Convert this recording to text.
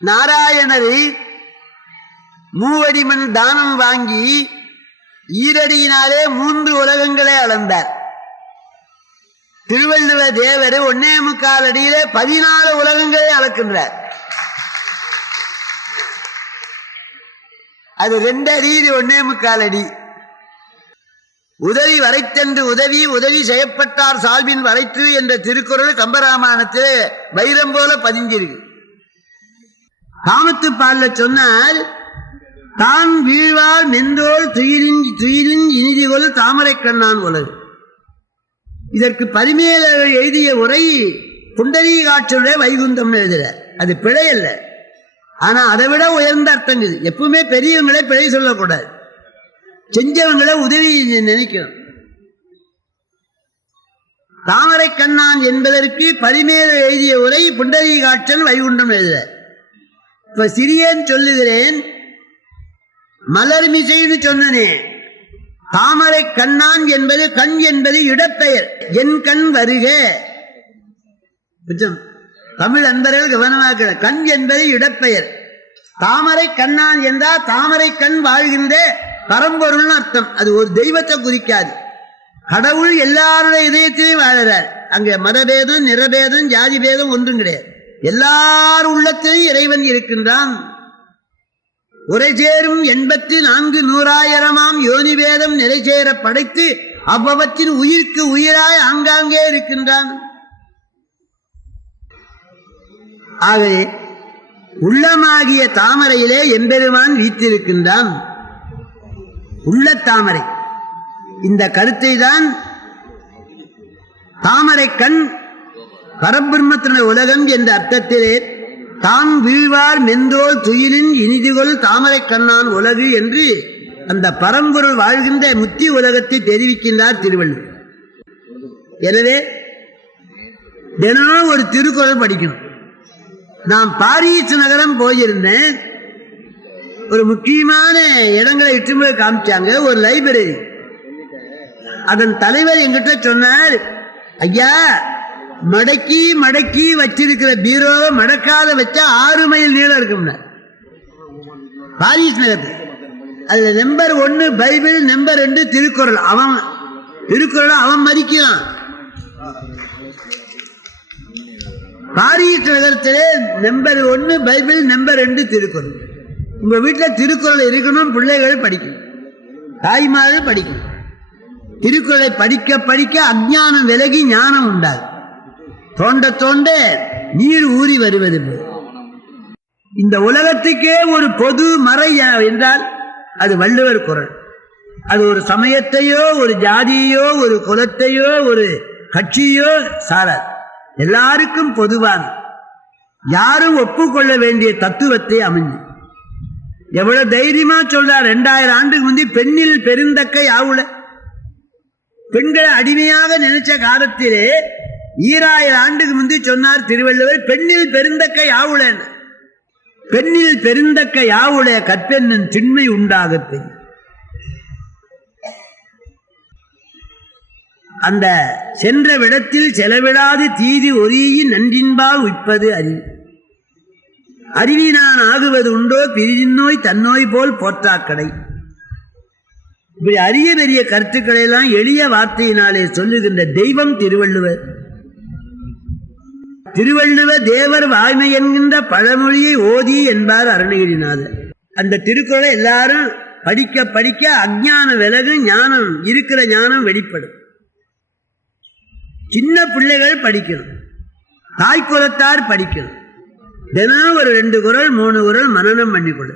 நாராயணரை மூவடிமன் தானம் வாங்கி ஈரடியினாலே மூன்று உலகங்களை அளந்தார். திருவள்ளுவ தேவர் ஒன்னே முக்கால் அடியிலே பதினாலு உலகங்களை அளக்கின்றார். அது ரெண்டு அடி இது ஒன்னே முக்கால் அடி. உதவி வரைத்தென்று உதவி உதவி செய்யப்பட்டார் சால்வின் வரைத்து என்ற திருக்குறள் கம்பராமாயணத்தில் வைரம் போல பதிஞ்சிருக்கு காமத்து பால்ல சொன்னால் தான் வீழ்வார் மென்றோல் துயிலின் துயிலின் இனிதிகொள் தாமரை கண்ணான் உலகு இதற்கு பரிமேலர் எழுதிய உரை புண்டரீகாட்சியுடைய வைகுந்தம் எழுதுற. அது பிழை அல்ல. ஆனா அதை விட உயர்ந்த அர்த்தம் இது. எப்பவுமே பெரியவங்களே பிழை சொல்லக்கூடாது. செஞ்சவங்களை உதவி நினைக்கணும். தாமரை கண்ணான் என்பதற்கு பரிமேல எழுதிய உரை புண்டரீகாட்சல் வைகுண்டம் எழுதுற. இப்ப சிறியேன் சொல்லுகிறேன் மலர் செய்து சொன்னனே தாமரை கண்ணான் என்பது கண் என்பது இடப்பெயர். என் கண் வருக. தமிழ் அன்பர்கள் கவனமாக கண் என்பது இடப்பெயர். தாமரை கண்ணான் என்றால் தாமரை கண் வாழ்கின்ற பரம்பொருள்னு அர்த்தம். அது ஒரு தெய்வத்தை குறிக்காது. கடவுள் எல்லாருடைய இதயத்திலையும் வாழறார் அங்க மதபேதம் நிறபேதம் ஜாதி பேதம் ஒன்றும் கிடையாது. எல்லார் உள்ளத்திலும் இறைவன் இருக்கின்றான். உரை சேரும் எண்பத்தி நான்கு நூறாயிரமாம் யோனி வேதம் நிலை சேர படைத்து அவ்வவற்றின் உயிருக்கு உயிராய் ஆங்காங்கே இருக்கின்றான். ஆகவே உள்ளமாகிய தாமரையிலே எம்பெருமான் வீத்திருக்கின்றான் உள்ள தாமரை. இந்த கருத்தை தான் தாமரை கண் பரபிரம்மத்தினுடைய உலகம் என்ற அர்த்தத்திலே தான் வீழ்வார் மெந்தோல் துயிலின் இனிதுகொள் தாமரை கண்ணான் உலகு என்று அந்த பரம்பொருள் வாழ்கின்ற முத்தி உலகத்தை தெரிவிக்கின்றார் திருவள்ளுவர். எனவே தினம் ஒரு திருக்குறள் படிக்கணும். நான் பாரிஸ் நகரம் போயிருந்தேன். ஒரு முக்கியமான இடங்களை இட்டுமே காமிச்சாங்க. ஒரு லைப்ரரி. அதன் தலைவர் என்கிட்ட சொன்னார் ஐயா மடக்கி மடக்கி வச்சிருக்கிற பீரோவை மடக்காத வச்சா ஆறு மைல் நீளம் இருக்கும்னா பாரிஸ் நகரத்தில் அதுல நம்பர் ஒன்னு பைபிள் நம்பர் ரெண்டு திருக்குறள். அவன் திருக்குறளை அவன் மதிக்கிறான். பாரிஸ் நகரத்திலே நம்பர் ஒன்னு பைபிள் நம்பர் ரெண்டு திருக்குறள். உங்க வீட்டில் திருக்குறள் இருக்கணும் பிள்ளைகள் படிக்கணும். தாய்மார்கள் படிக்கணும். திருக்குறளை படிக்க படிக்க அஜ்ஞானம் விலகி ஞானம் உண்டாகும் தோண்ட தோண்ட நீர் ஊறி வருவது. இந்த உலகத்துக்கே ஒரு பொது மறை என்றால் அது வள்ளுவர் குரல். அது ஒரு சமயத்தையோ ஒரு ஜாதியோ ஒரு குலத்தையோ ஒரு கட்சியோ சாராது. எல்லாருக்கும் பொதுவான யாரும் ஒப்புக்கொள்ள வேண்டிய தத்துவத்தை அமைஞ்சு. எவ்வளவு தைரியமா சொல்றார் ரெண்டாயிரம் ஆண்டுக்கு முந்தி பெண்ணில் பெருந்தக்கை ஆவுல. பெண்களை அடிமையாக நினைச்ச காலத்திலே ஈராயிரம் ஆண்டுக்கு முந்தி சொன்னார் திருவள்ளுவர் பெண்ணில் பெருந்தக்கை ஆவுளன். பெண்ணில் பெருந்தக்க யாவுடைய கற்பெண்ணின் திண்மை உண்டாகத்தை அந்த சென்ற விடத்தில் செலவிடாது தீதி ஒரீயின் நன்றின்பால் உய்ப்பது அறிவு. அறிவினான் ஆகுவது உண்டோ பிரிதின்னோய் தன்னோய் போல் போற்றாக்கடை. இப்படி அரிய பெரிய கருத்துக்களை எல்லாம் எளிய வார்த்தையினாலே சொல்லுகின்ற தெய்வம் திருவள்ளுவர். திருவள்ளுவ தேவர் வாய்மை என்கின்ற பழமொழியை ஓதி என்பார் அருணகிரிநாதர். அந்த திருக்குறளை எல்லாரும் படிக்க படிக்க அஜ்ஞான விலகு ஞானம் இருக்கிற ஞானம் வெளிப்படும். சின்ன பிள்ளைகள் படிக்கணும். தாய்க்குலத்தார் படிக்கணும். தினம் ஒரு ரெண்டு குரல் மூணு குரல் மனனம் பண்ணிக்கொடு